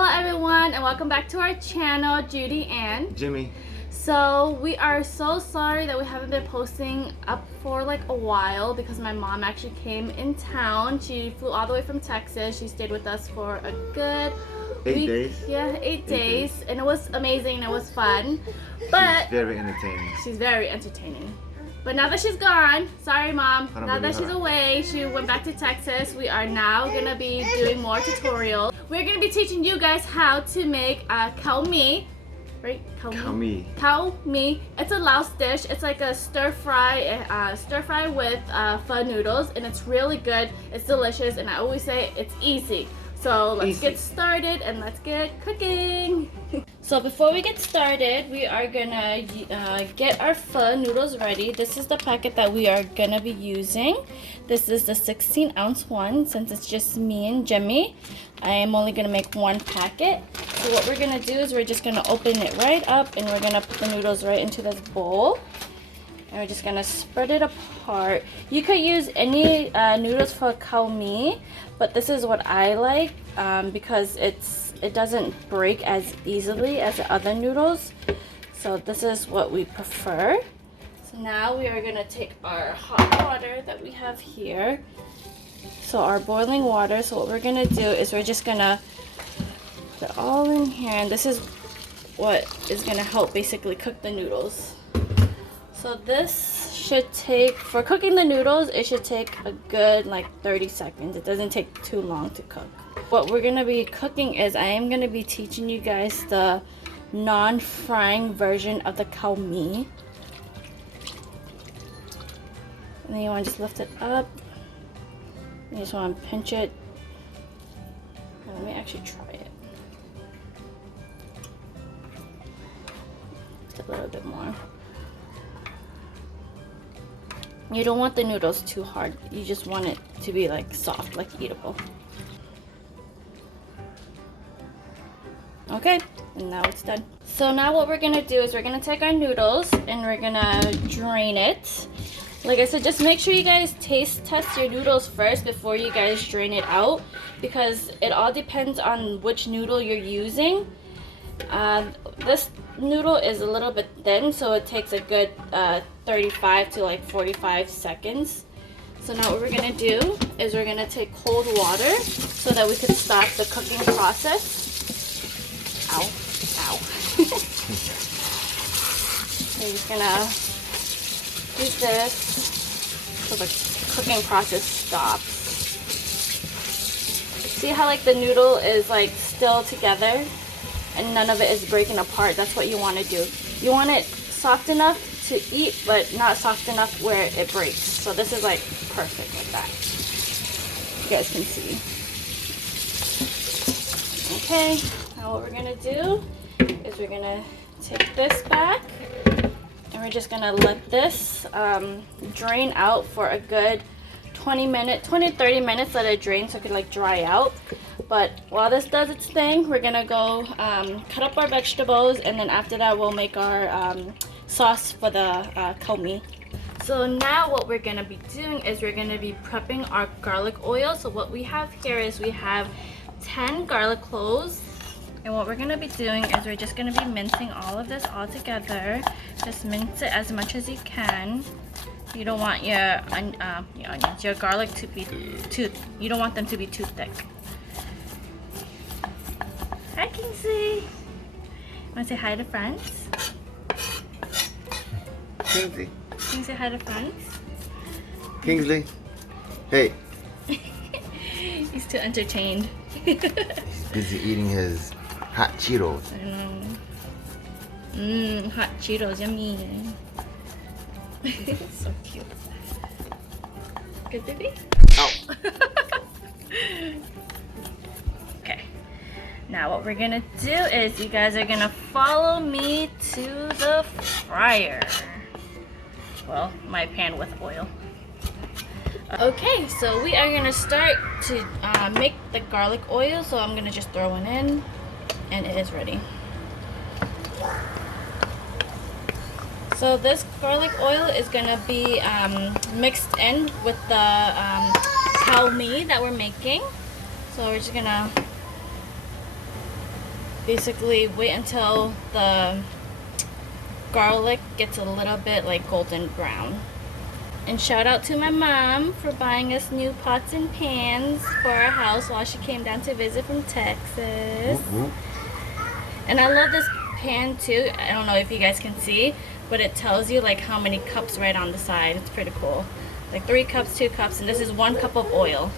Hello everyone and welcome back to our channel, Judy and Jimmy. So we are so sorry that we haven't been posting up for like a while because my mom actually came in town. She flew all the way from Texas. She stayed with us for a good 8 week. days? Yeah, 8 days. And it was amazing. It was fun. But she's very entertaining. She's very entertaining. But now that she's gone, sorry mom, now that she's away, she went back to Texas, we are now gonna be doing more tutorials. We're gonna be teaching you guys how to make khua mee, right? Khua Mee. Khua Mee. It's a Laos dish. It's like a stir fry with pho noodles, and it's really good. It's delicious, and I always say it's easy. So let's get started and let's get cooking. So before we get started, we are gonna get our pho noodles ready. This is the packet that we are gonna be using. This is the 16-ounce one. Since it's just me and Jimmy, I am only gonna make one packet. So what we're gonna do is we're just gonna open it right up and we're gonna put the noodles right into this bowl. And we're just gonna spread it apart. You could use any noodles for khua mee, but this is what I like because it doesn't break as easily as the other noodles. So this is what we prefer. So now we are gonna take our hot water that we have here. So our boiling water. So what we're gonna do is we're just gonna put it all in here, and this is what is gonna help basically cook the noodles. So this should take, for cooking the noodles, it should take a good like 30 seconds. It doesn't take too long to cook. What we're gonna be cooking is I am gonna be teaching you guys the non-frying version of the khua mee. And then you wanna just lift it up. You just wanna pinch it. Let me actually try it. Just a little bit more. You don't want the noodles too hard. You just want it to be like soft, like eatable. Okay, and now it's done. So now what we're gonna do is we're gonna take our noodles and we're gonna drain it. Like I said, just make sure you guys taste test your noodles first before you guys drain it out, because it all depends on which noodle you're using. This noodle is a little bit thin, so it takes a good 35 to like 45 seconds. So now what we're gonna do is we're gonna take cold water so that we can start the cooking process. Ow, ow. We're just gonna do this so the cooking process stops. See how like the noodle is like still together and none of it is breaking apart? That's what you want to do. You want it soft enough to eat, but not soft enough where it breaks. So this is like perfect like that. You guys can see. Okay, now what we're gonna do is we're gonna take this back and we're just gonna let this drain out for a good 20 to 30 minutes. Let it drain so it could like dry out. But while this does its thing, we're gonna go cut up our vegetables, and then after that we'll make our sauce for the khua mee. So now what we're gonna be doing is we're gonna be prepping our garlic oil. So what we have here is we have 10 garlic cloves, and what we're gonna be doing is we're just gonna be mincing all of this all together. Just mince it as much as you can. You don't want your onions, your garlic to be you don't want them to be too thick. Hi, Kingsley. Want to say hi to friends? Kingsley. Can you say hi to friends? Kingsley. Hey. He's too entertained. He's busy eating his hot Cheetos. I know. Hot Cheetos, yummy. So cute. Good baby? Oh. Okay. Now what we're gonna do is you guys are gonna follow me to the fryer. Well, my pan with oil. Okay, so we are gonna start to make the garlic oil. So I'm gonna just throw it in, and it is ready. So this garlic oil is gonna be mixed in with the khua mee that we're making. So we're just gonna basically wait until the garlic gets a little bit like golden brown. And shout out to my mom for buying us new pots and pans for our house while she came down to visit from Texas. And I love this pan too. I don't know if you guys can see, but it tells you like how many cups right on the side. It's pretty cool. Like 3 cups, 2 cups, and this is 1 cup of oil.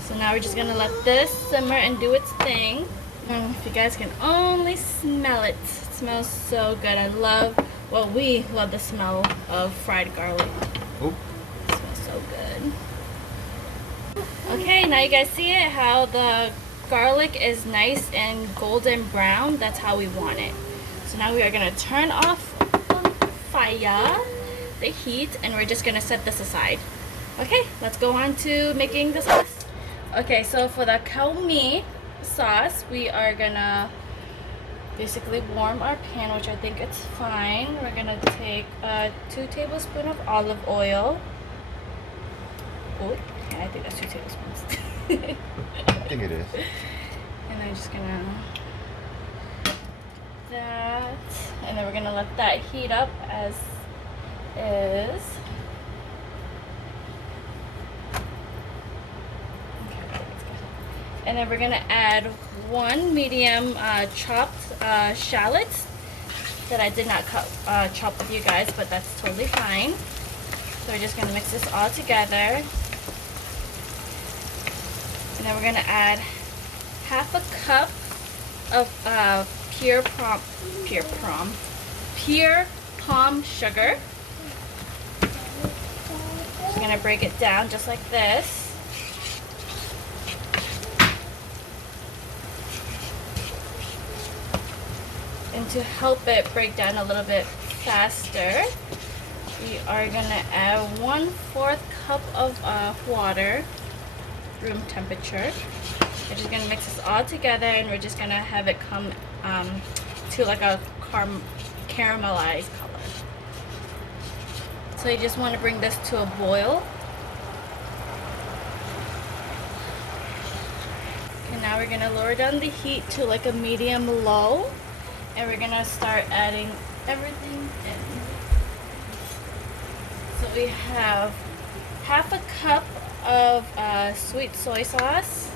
So now we're just gonna let this simmer and do its thing. And if you guys can only smell it, it smells so good. We love the smell of fried garlic. Oop. It smells so good. Okay, now you guys see it, how the garlic is nice and golden brown. That's how we want it. So now we are gonna turn off the fire, the heat, and we're just gonna set this aside. Okay, let's go on to making the sauce. Okay, so for the Khua Mee sauce, we are gonna basically warm our pan, which I think it's fine. We're gonna take 2 tablespoons of olive oil. Oh, yeah, I think that's 2 tablespoons. I think it is. And I'm just gonna that, and then we're gonna let that heat up as is. And then we're gonna add 1 medium chopped shallots that I did not chop with you guys, but that's totally fine. So we're just gonna mix this all together. And then we're gonna add half a cup of pure palm sugar. Just gonna break it down just like this. And to help it break down a little bit faster, we are gonna add 1/4 cup of water, room temperature. We're just gonna mix this all together, and we're just gonna have it come to like a caramelized color. So you just want to bring this to a boil. And now we're gonna lower down the heat to like a medium low, and we're gonna start adding everything in. So we have half a cup of sweet soy sauce.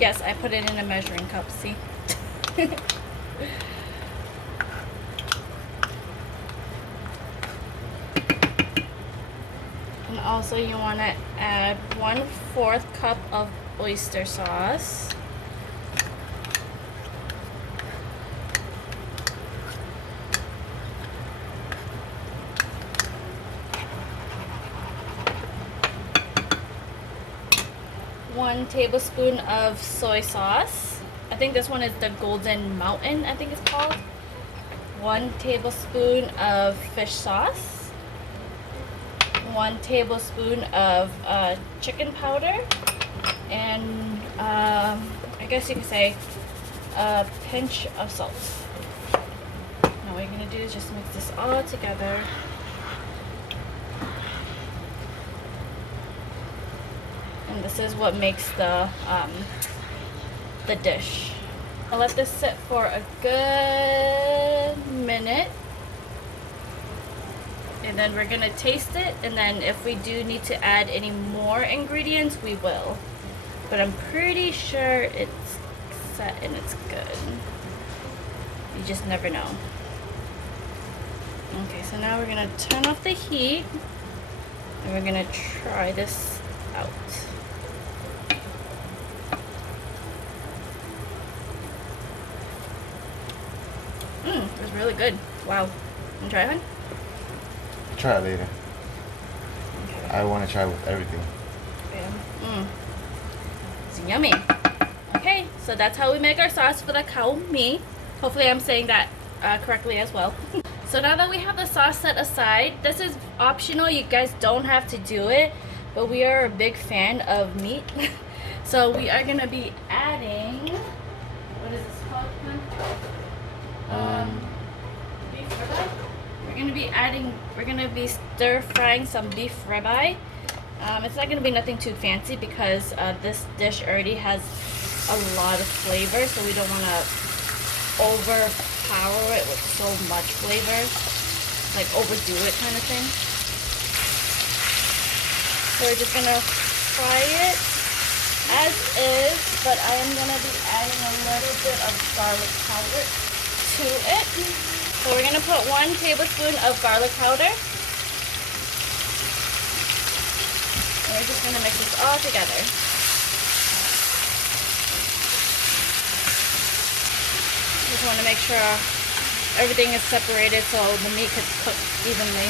Yes, I put it in a measuring cup, see? And also you want to add 1/4 cup of oyster sauce. One tablespoon of soy sauce. I think this one is the Golden Mountain, I think it's called. 1 tablespoon of fish sauce. 1 tablespoon of chicken powder. And I guess you could say a pinch of salt. Now what you're going to do is just mix this all together. And this is what makes the dish. I'll let this sit for a good minute, and then we're gonna taste it, and then if we do need to add any more ingredients, we will. But I'm pretty sure it's set and it's good. You just never know. Okay, so now we're gonna turn off the heat, and we're gonna try this out. It was really good. Wow. Want to try it, hon? Try it later. Okay. I want to try with everything. It's yummy. Okay, so that's how we make our sauce for the Khua Mee. Hopefully I'm saying that correctly as well. So now that we have the sauce set aside, this is optional. You guys don't have to do it, but we are a big fan of meat. So we are going to be adding, what is this called, hon? Beef ribeye. We're gonna be stir frying some beef ribeye. It's not going to be nothing too fancy because this dish already has a lot of flavor, so we don't want to overpower it with so much flavor, like overdo it kind of thing. So we're just going to fry it as is, but I am going to be adding a little bit of garlic powder to it. So we're going to put 1 tablespoon of garlic powder. And we're just going to mix this all together. Just want to make sure everything is separated so the meat can cook evenly.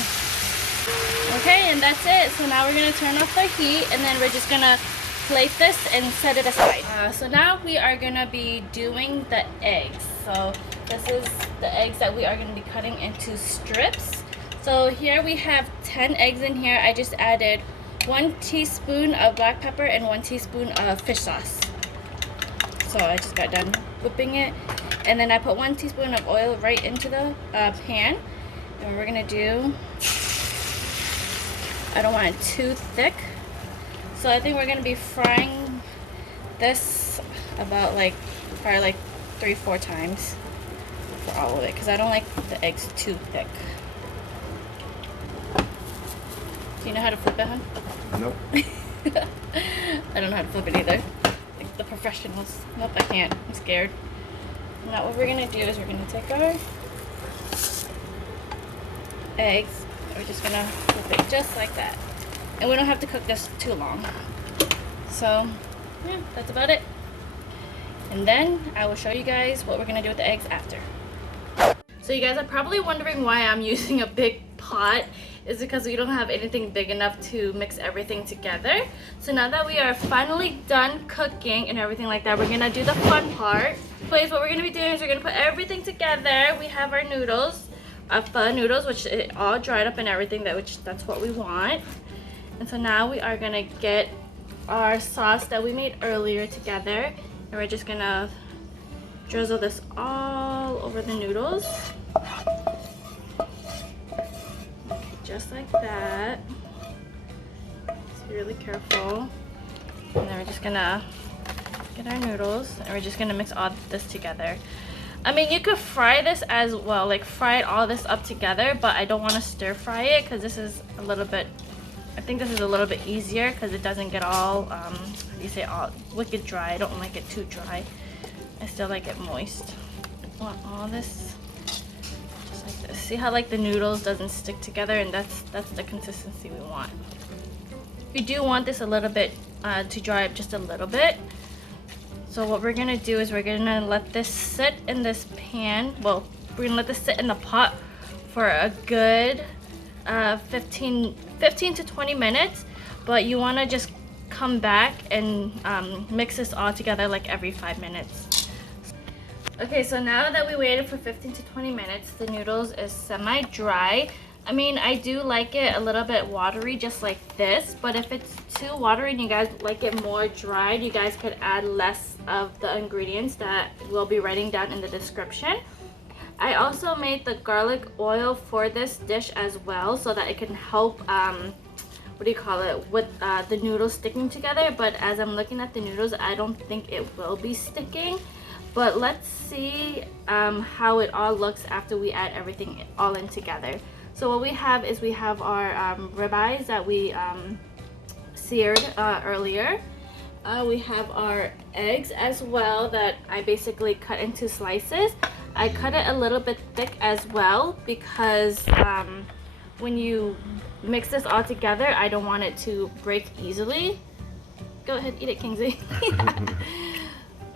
Okay, and that's it. So now we're going to turn off the heat, and then we're just going to plate this and set it aside. So now we are going to be doing the eggs. So this is the eggs that we are going to be cutting into strips. So here we have 10 eggs in here. I just added 1 teaspoon of black pepper and 1 teaspoon of fish sauce. So I just got done whipping it. And then I put 1 teaspoon of oil right into the pan. And what we're going to do, I don't want it too thick. So I think we're going to be frying this about probably like 3-4 times for all of it, because I don't like the eggs too thick. Do you know how to flip it, hon? Nope. I don't know how to flip it either. Like the professionals. Nope, I can't. I'm scared. Now what we're going to do is we're going to take our eggs. We're just going to flip it just like that. And we don't have to cook this too long. So, yeah, that's about it. And then I will show you guys what we're going to do with the eggs after. So you guys are probably wondering why I'm using a big pot. It's because we don't have anything big enough to mix everything together. So now that we are finally done cooking and everything like that, we're going to do the fun part. Please, what we're going to be doing is we're going to put everything together. We have our noodles, our pho noodles, which it all dried up and everything, that's what we want. And so now we are going to get our sauce that we made earlier together, and we're just going to drizzle this all over the noodles. Okay, just like that. Just be really careful. And then we're just going to get our noodles, and we're just going to mix all this together. I mean, you could fry this as well, like fry all this up together, but I don't want to stir fry it because this is a little bit, I think this is a little bit easier because it doesn't get all, how do you say, all wicked dry. I don't like it too dry. I still like it moist. I want all this just like this. See how like the noodles doesn't stick together, and that's the consistency we want. We do want this a little bit to dry up just a little bit. So what we're gonna do is we're gonna let this sit in this pan. Well, we're gonna let this sit in the pot for a good 15 to 20 minutes, but you want to just come back and mix this all together like every 5 minutes. Okay, so now that we waited for 15 to 20 minutes, the noodles is semi-dry. I mean, I do like it a little bit watery, just like this, but if it's too watery and you guys like it more dried, you guys could add less of the ingredients that we'll be writing down in the description. I also made the garlic oil for this dish as well, so that it can help, what do you call it, with the noodles sticking together. But as I'm looking at the noodles, I don't think it will be sticking. But let's see how it all looks after we add everything all in together. So what we have is we have our ribeyes that we seared earlier. We have our eggs as well that I basically cut into slices. I cut it a little bit thick as well because when you mix this all together, I don't want it to break easily. Go ahead, eat it, Kingsley.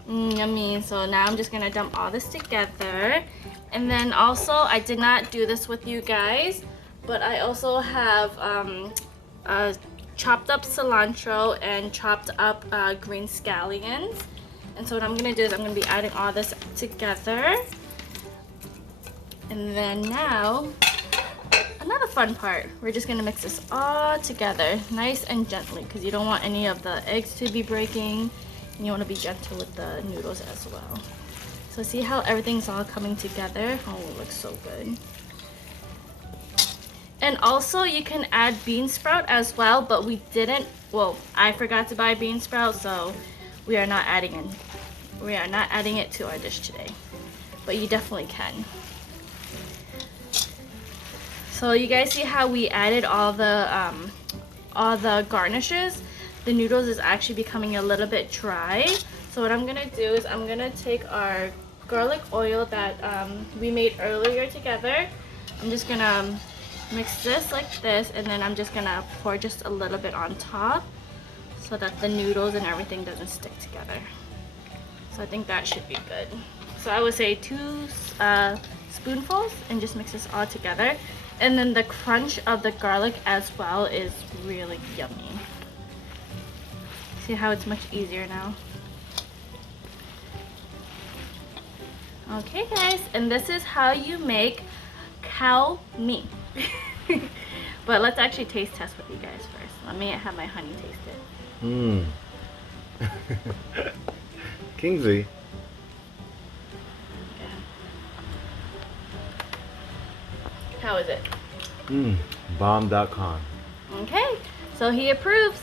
Yummy. So now I'm just gonna dump all this together. And then also, I did not do this with you guys, but I also have chopped up cilantro and chopped up green scallions. And so what I'm gonna do is I'm gonna be adding all this together. And then now, another fun part, we're just gonna mix this all together nice and gently because you don't want any of the eggs to be breaking, and you want to be gentle with the noodles as well. So see how everything's all coming together? Oh, it looks so good. And also you can add bean sprout as well, but we didn't. Well, I forgot to buy bean sprout, so we are not adding it to our dish today. But you definitely can. So you guys see how we added all the garnishes? The noodles is actually becoming a little bit dry. So what I'm gonna do is I'm gonna take our garlic oil that we made earlier together. I'm just gonna mix this like this, and then I'm just gonna pour just a little bit on top so that the noodles and everything doesn't stick together. So I think that should be good. So I would say 2 spoonfuls and just mix this all together. And then the crunch of the garlic as well is really yummy. See how it's much easier now? Okay guys, and this is how you make Khua Mee. But let's actually taste test with you guys first. Let me have my honey taste it. Kingsley. How is it? Bomb.com. Okay, so he approves.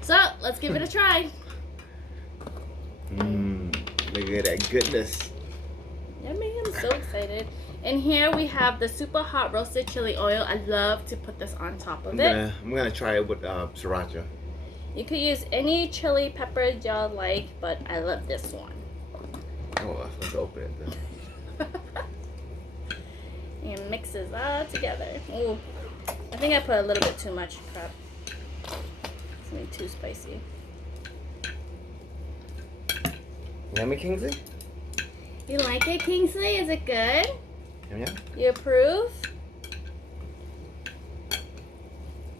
So let's give it a try. Look at that goodness. Yummy, I'm so excited. And here we have the super hot roasted chili oil. I love to put this on top of it. I'm gonna try it with sriracha. You could use any chili pepper y'all like, but I love this one. Oh, let's open it then. And mixes all together. Ooh, I think I put a little bit too much crap. It's maybe too spicy. Yummy, Kingsley? You like it, Kingsley? Is it good? Yeah. You approve?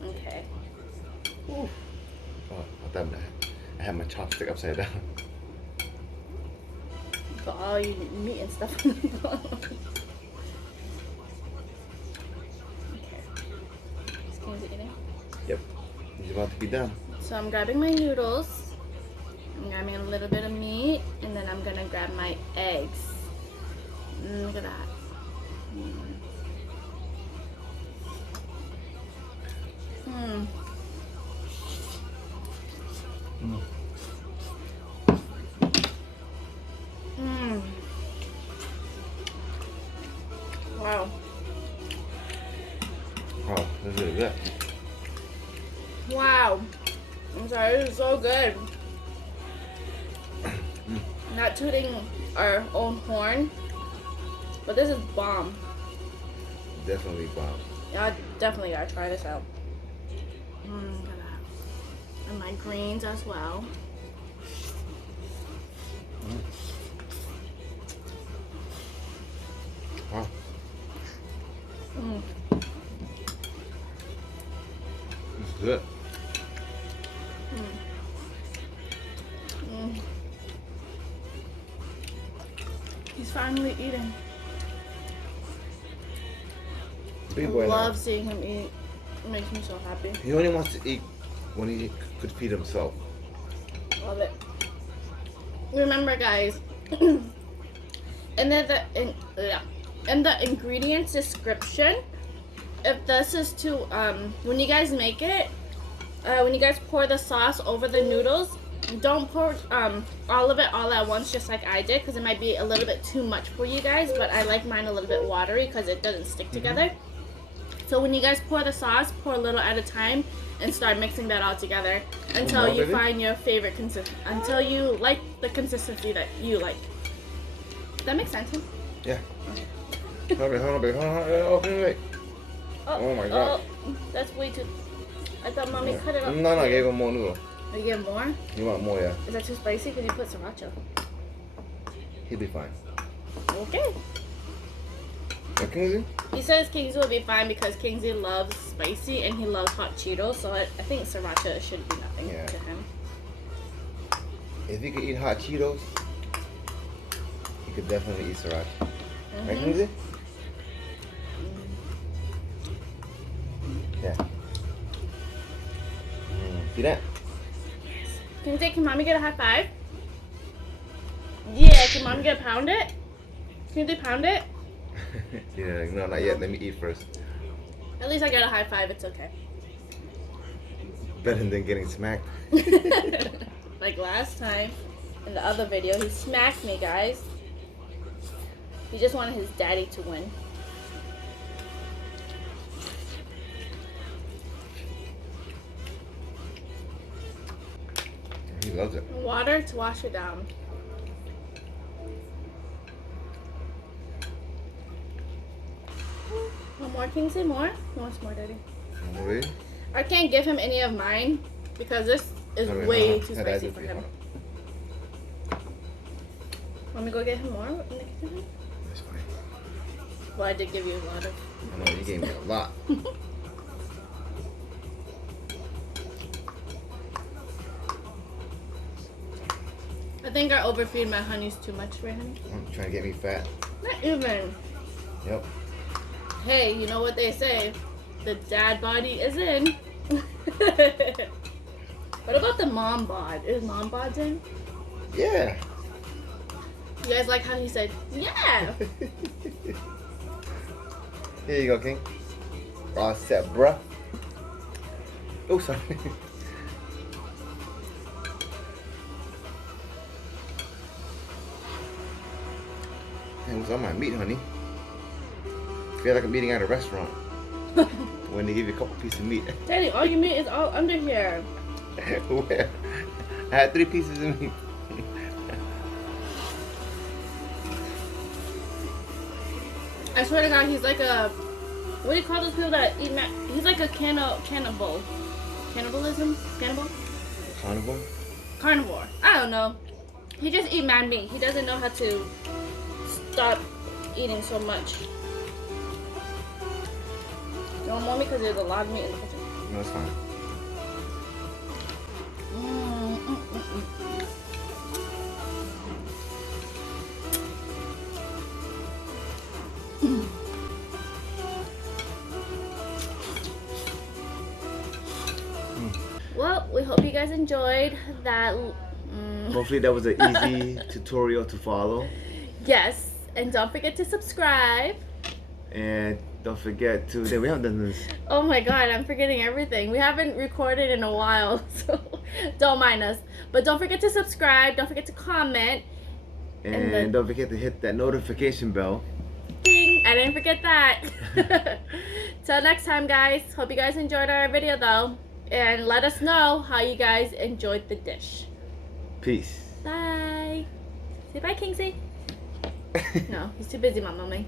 Okay. Ooh. Oh, I thought I had my chopstick upside down. Got all your meat and stuff on the bottom. Okay. Is Kingsley eating? Yep. He's about to be done. So I'm grabbing my noodles. I'm grabbing a little bit of meat, and then I'm gonna grab my eggs. Look at that. Wow. Oh, this is really good. Wow. I'm sorry, this is so good. Not tooting our own horn, but this is bomb. Definitely bomb. Y'all definitely gotta try this out. Look at that. And my greens as well. Wow. It's good. He's finally eating. Big boy I love now. seeing him eat. It makes me so happy. He only wants to eat when he could feed himself. Love it. Remember, guys, in the ingredients description, if this is to when you guys make it, when you guys pour the sauce over the noodles, don't pour all of it all at once, just like I did, because it might be a little bit too much for you guys. But I like mine a little bit watery because it doesn't stick together. So when you guys pour the sauce, pour a little at a time and start mixing that all together until you find your favorite consistency, until you like the consistency that you like. Does that make sense? Huh? Yeah. Hold on, baby. Wait. Oh my God. Oh, that's way too. I thought mommy cut it up. No, I gave him more noodle. Oh, you get more? You want more, yeah. Is that too spicy? Because you put sriracha. He'll be fine. Okay. Kingsley? He says Kingsley will be fine because Kingsley loves spicy and he loves hot Cheetos, so I think sriracha should be nothing to him. If he could eat hot Cheetos, he could definitely eat sriracha. Right, Kingsley? Yeah. See that? Kingsley, can mommy get a high five? Yeah, can mommy get a pound it? Can they pound it? Yeah, no, not yet. Let me eat first. At least I got a high five. It's okay. Better than getting smacked. Like last time in the other video, he smacked me, guys. He just wanted his daddy to win. He loves it. Water to wash it down. One more, Kingsley, more? He wants more, Daddy. Really? I can't give him any of mine because this is way too spicy for him. Want me to go get him more? That's fine. Well, I did give you a lot of. I know, you gave me a lot. I think I overfeed my honeys too much, right, honey? I'm trying to get me fat. Not even. Yep. Hey, you know what they say? The dad body is in. What about the mom bod? Is mom bod in? Yeah. You guys like how he said, yeah. Here you go, King. All set, bruh. Oh, sorry. Hey, what's on my meat, honey? I feel like I'm eating at a restaurant when they give you a couple pieces of meat. Daddy, all your meat is all under here. Where? I had 3 pieces of meat. I swear to God, he's like a, what do you call those people that eat he's like a cannibal. Cannibalism? Cannibal? Carnival? Carnivore. I don't know. He just eat mad meat. He doesn't know how to stop eating so much. You don't want me because there's a lot of meat in the kitchen. No, it's fine. Well, we hope you guys enjoyed that. Hopefully that was an easy tutorial to follow. Yes, and don't forget to subscribe. And don't forget to, we haven't done this. Oh my God, I'm forgetting everything. We haven't recorded in a while, so don't mind us. But don't forget to subscribe. Don't forget to comment. And don't forget to hit that notification bell. Ding! I didn't forget that. Till next time, guys. Hope you guys enjoyed our video, though. And let us know how you guys enjoyed the dish. Peace. Bye. Say bye, Kingsley. No, he's too busy, Mama.